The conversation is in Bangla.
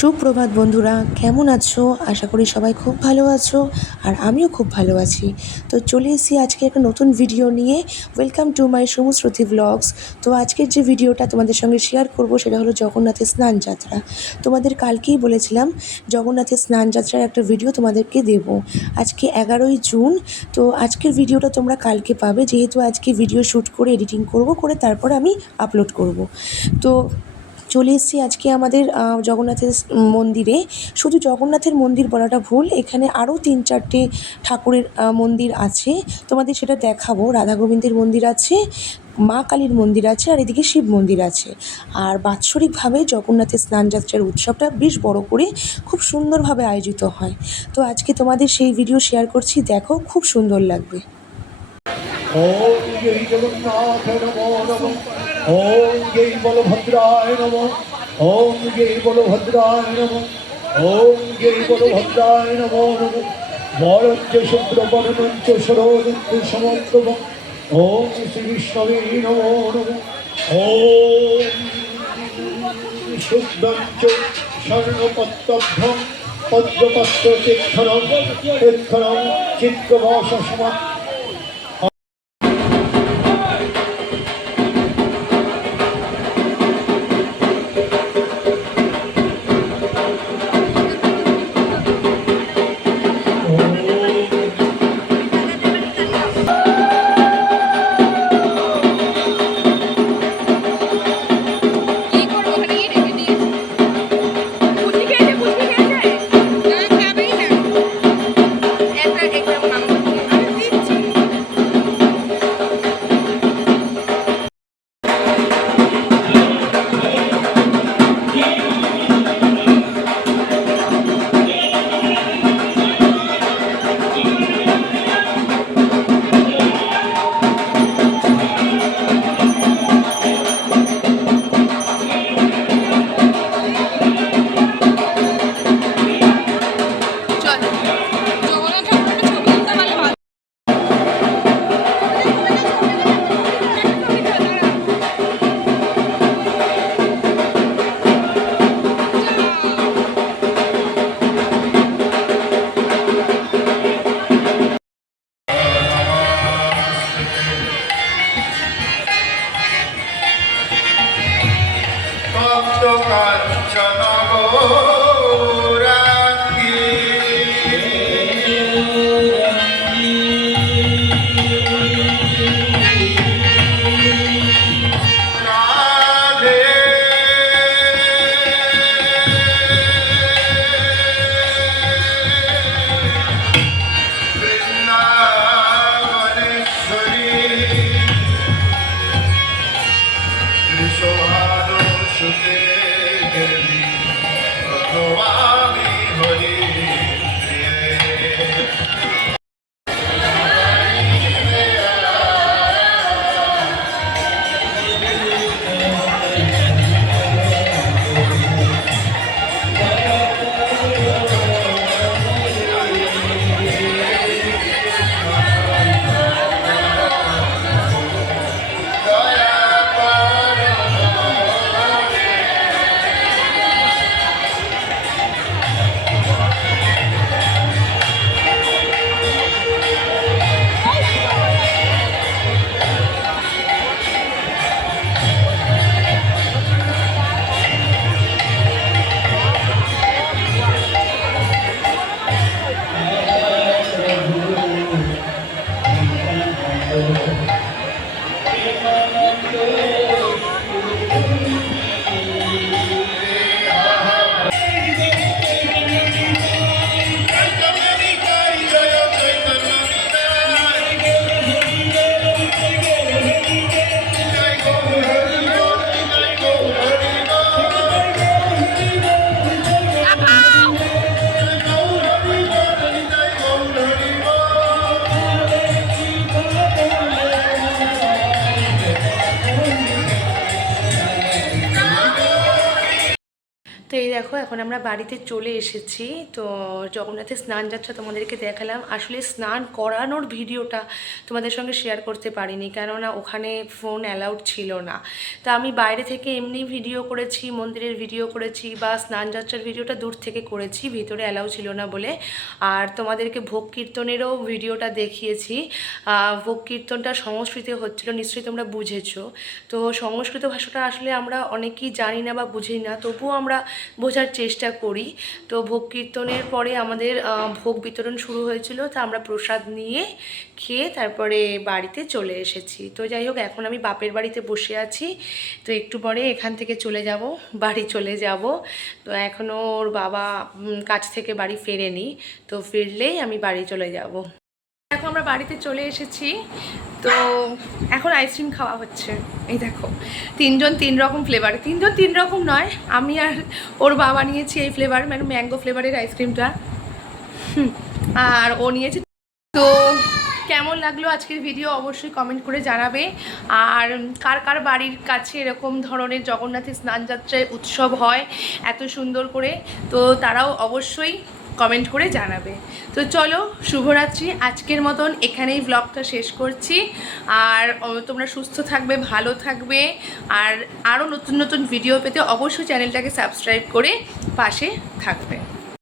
সুপ্রভাত বন্ধুরা, কেমন আছো? আশা করি সবাই খুব ভালো আছো আর আমিও খুব ভালো আছি। তো চলে এসেছি আজকে একটা নতুন ভিডিও নিয়ে। Welcome to my Samushruti blogs. তো আজকের যে ভিডিওটা তোমাদের সঙ্গে শেয়ার করব সেটা হলো জগন্নাথের স্নান যাত্রা। তোমাদের কালকেই বলেছিলাম জগন্নাথের স্নান যাত্রার একটা ভিডিও তোমাদেরকে দেব। আজকে 11ই জুন। তো আজকের ভিডিওটা তোমরা কালকে পাবে, যেহেতু আজকে ভিডিও শ্যুট করে এডিটিং করে তারপরে আমি আপলোড করব। তো চলে এসেছি আজকে আমাদের জগন্নাথের মন্দিরে। শুধু জগন্নাথের মন্দির বলাটা ভুল, এখানে আরও 3-4টে ঠাকুরের মন্দির আছে, তোমাদের সেটা দেখাবো। রাধা গোবিন্দের মন্দির আছে, মা কালীর মন্দির আছে, আর এদিকে শিব মন্দির আছে। আর বাৎসরিকভাবে জগন্নাথের স্নানযাত্রার উৎসবটা বেশ বড় করে খুব সুন্দরভাবে আয়োজিত হয়। তো আজকে তোমাদের সেই ভিডিও শেয়ার করছি, দেখো, খুব সুন্দর লাগবে। ওম জয় জগন্নাথ নমো নমঃ। ওম জয় বলভদ্রায় নমঃ। ওম জয় বলভদ্রায় নমঃ। ওম জয় বলভদ্রায় নমো নমঃ। বরঞ্চ শুক্রবর্ণঞ্চ সরোজন্তু সমগ্রম। ওম শ্রী বিষ্ণবে নমো নমঃ। ওম শুদ্ধঞ্চ স্বর্ণপত্তভ্যং পদ্মপত্র তীর্থরং তীর্থরং চিত্রভাষ সমাপ্ত। দেখো এখন আমরা বাড়িতে চলে এসেছি। তো জগন্নাথের স্নান যাত্রা তোমাদেরকে দেখালাম। আসলে স্নান করানোর ভিডিওটা তোমাদের সঙ্গে শেয়ার করতে পারিনি, কেননা ওখানে ফোন অ্যালাউড ছিল না। তা আমি বাইরে থেকে এমনি ভিডিও করেছি, মন্দিরের ভিডিও করেছি বা স্নান যাত্রার ভিডিওটা দূর থেকে করেছি, ভিতরে অ্যালাউ ছিল না বলে। আর তোমাদেরকে ভোগ কীর্তনেরও ভিডিওটা দেখিয়েছি। ভোগ কীর্তনটা সংস্কৃতে হচ্ছিল, নিশ্চয়ই তোমরা বুঝেছো। তো সংস্কৃত ভাষাটা আসলে আমরা অনেকেই জানি না বা বুঝি না, তবুও আমরা বোঝার চেষ্টা করি। তো ভোগ কীর্তনের পরে আমাদের ভোগ বিতরণ শুরু হয়েছিল। তা আমরা প্রসাদ নিয়ে খেয়ে তারপরে বাড়িতে চলে এসেছি। তো যাই হোক, এখন আমি বাপের বাড়িতে বসে আছি। তো একটু পরে এখান থেকে চলে যাব, বাড়ি চলে যাব। তো এখনও ওর বাবা কাজ থেকে বাড়ি ফেরেনি, তো ফিরলেই আমি বাড়ি চলে যাব। এখন আমরা বাড়িতে চলে এসেছি। তো এখন আইসক্রিম খাওয়া হচ্ছে। এই দেখো, তিনজন তিন রকম ফ্লেভার, তিনজন তিন রকম নয়, আমি আর ওর বাবা নিয়েছি এই ফ্লেভার, মানে ম্যাঙ্গো ফ্লেভারের আইসক্রিমটা, আর ও নিয়েছে। তো কেমন লাগলো আজকের ভিডিও অবশ্যই কমেন্ট করে জানাবে। আর কার কার বাড়ির কাছে এরকম ধরনের জগন্নাথের স্নানযাত্রায় উৎসব হয় এত সুন্দর করে, তো তারাও অবশ্যই কমেন্ট করে জানাবে। তো চলো, শুভরাত্রি। আজকের মতন এখানেই ব্লগটা শেষ করছি। আর তোমরা সুস্থ থাকবে, ভালো থাকবে। আর আরও নতুন নতুন ভিডিও পেতে অবশ্যই চ্যানেলটাকে সাবস্ক্রাইব করে পাশে থাকবে।